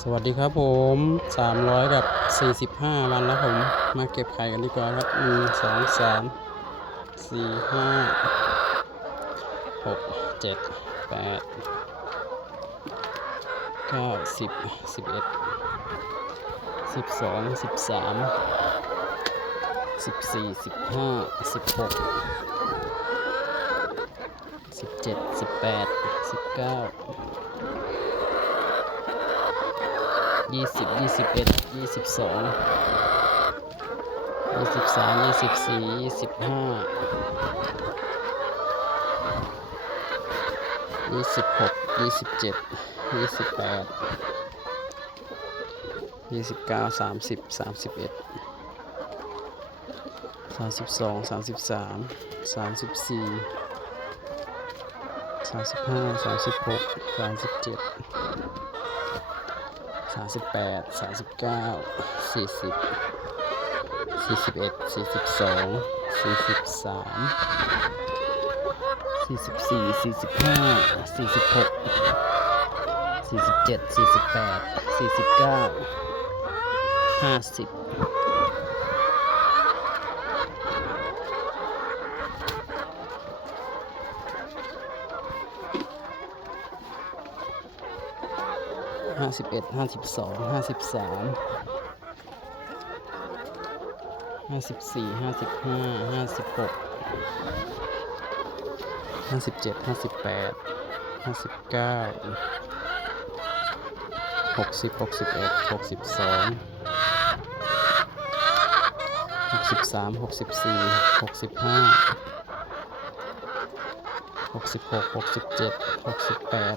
สวัสดีครับผม 300 กับ 45 วันแล้วผม มาเก็บไข่กันดีกว่าครับ 1 2 3 4 5 6 7 8 9 10 11 12 13 14 15 16 17 18 19 ยี่สิบยี่สิบเอ็ดยี่สิบสองยี่สิบสามยี่สิบสี่ยี่สิบห้ายี่สิบหกยี่สิบเจ็ดยี่สิบแปดยี่สิบเก้าสามสิบสามสิบเอ็ดสามสิบสองสามสิบสามสามสิบสี่สามสิบห้าสามสิบหกสามสิบเจ็ด สามสิบแปดสามสิบเก้าสี่สิบสี่สิบเอ็ดสี่สิบสองสี่สิบสามสี่สิบสี่สี่สิบห้าสี่สิบหกสี่สิบเจ็ดสี่สิบแปดสี่สิบเก้าห้าสิบ ห้าสิบเอ็ดห้าสิบสองห้าสิบสามห้าสิบสี่ห้าสิบห้าห้าสิบหกห้าสิบเจ็ดห้าสิบแปดห้าสิบเก้าหกสิบหกสิบเอ็ดหกสิบสองหกสิบสามหกสิบสี่หกสิบห้าหกสิบหกหกสิบเจ็ดหกสิบแปด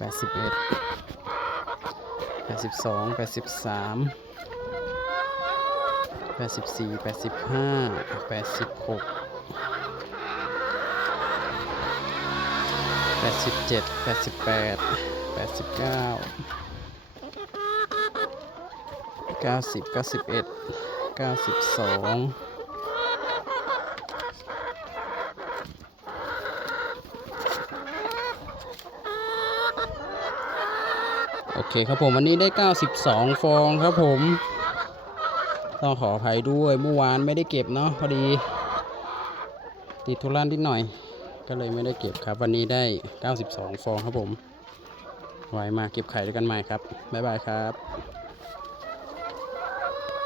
แปดสิบเอ็ดแปดสิบสองแปดสิบสามแปดสิบสี่แปดสิบห้าแปดสิบหกแปดสิบเจ็ดแปดสิบแปดแปดสิบเก้าเก้าสิบเก้าสิบเอ็ดเก้าสิบสอง โอเคครับผมวันนี้ได้ 92 ฟองครับผมต้องขออภัยด้วยเมื่อวานไม่ได้เก็บเนาะพอดี ติดธุระนิดหน่อย ก็เลยไม่ได้เก็บครับ วันนี้ได้ 92 ฟองครับผมไว้มาเก็บไข่ด้วยกันใหม่ครับบ๊ายบายครับ